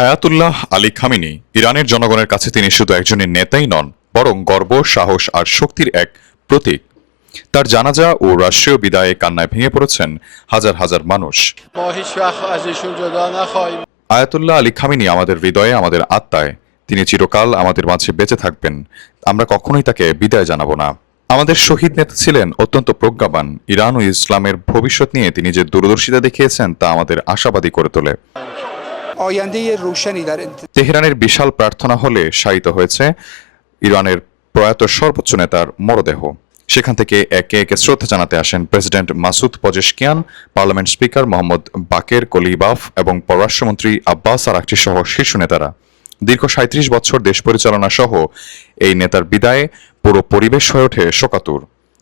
Ayatollah Ali Khamenei ইরানের জনগণের কাছে তিনি শুধু একজনের নেতাই নন, বরং গর্ব, সাহস আর শক্তির এক প্রতীক। তার জানাজা ও রাষ্ট্রীয় বিদায়ে কান্নায় ভেঙে পড়েছেন হাজার হাজার মানুষ। আয়াতুল্লাহ আলী খামেনি আমাদের হৃদয়ে, আমাদের আত্মায়। তিনি চিরকাল আমাদের মাঝে বেঁচে থাকবেন। আমরা কখনোই তাকে বিদায় জানাবো না। আমাদের শহীদ নেতা ছিলেন অত্যন্ত প্রজ্ঞাবান। ইরান ও ইসলামের ভবিষ্যৎ নিয়ে তিনি যে দূরদর্শিতা দেখিয়েছেন তা আমাদের আশাবাদী করে তোলে। তেহরানের বিশাল প্রার্থনা হলে শায়িত হয়েছে ইরানের প্রয়াত সর্বোচ্চ নেতার মরদেহ। সেখান থেকে একে একে শ্রদ্ধা জানাতে আসেন president Masoud Pezeshkian, parliament speaker Mohammad Bagher Qalibaf এবং পররাষ্ট্রমন্ত্রী আব্বাস আরাকচি সহ শীর্ষ নেতারা। দীর্ঘ ৩৭ বছর দেশ পরিচালনা সহ এই নেতার বিদায়ে পুরো পরিবেশ হয়ে ওঠে শোকাতুর।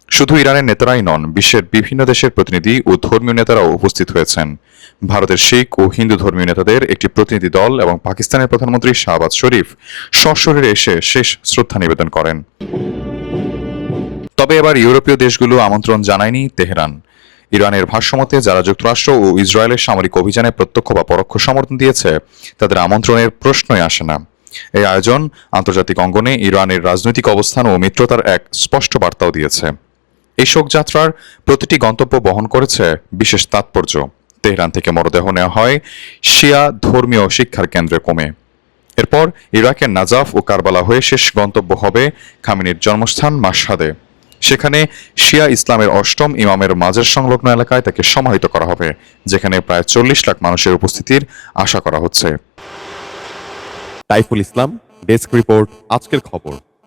শুধু ইরানের নেতারাই নন, বিশ্বের বিভিন্ন দেশের প্রতিনিধি ও ধর্মীয় নেতারাও উপস্থিত হয়েছেন। ভারতের শিখ ও হিন্দু ধর্মীয় নেতাদের একটি প্রতিনিধি দল এবং পাকিস্তানের প্রধানমন্ত্রী শাহবাজ শরীফ সশরীরে এসে শেষ শ্রদ্ধা নিবেদন করেন। তবে এবার ইউরোপীয় দেশগুলো আমন্ত্রণ জানায়নি তেহরান। ইরানের ভাষ্যমতে যারা যুক্তরাষ্ট্র ও ইসরায়েলের সামরিক অভিযানে প্রত্যক্ষ বা পরোক্ষ সমর্থন দিয়েছে তাদের আমন্ত্রণের প্রশ্নই আসে না। এই আয়োজন আন্তর্জাতিক অঙ্গনে ইরানের রাজনৈতিক অবস্থান ও মিত্রতার এক স্পষ্ট বার্তাও দিয়েছে। এই শোকযাত্রার প্রতিটি গন্তব্য বহন করেছে বিশেষ তাৎপর্য। তেহরান থেকে মরদেহ নেওয়া হয় শিয়া ধর্মীয় শিক্ষার কেন্দ্রে কমে। এরপর ইরাকের নাজাফ ও কারবালা হয়ে শেষ গন্তব্য হবে খামেনির জন্মস্থান মাশহাদে। সেখানে শিয়া ইসলামের অষ্টম ইমামের মাজার সংলগ্ন এলাকায় তাকে সমাহিত করা হবে, যেখানে প্রায় ৪০ লাখ মানুষের উপস্থিতির আশা করা হচ্ছে। তাইফুল ইসলাম, ডেস্ক রিপোর্ট, আজকের খবর।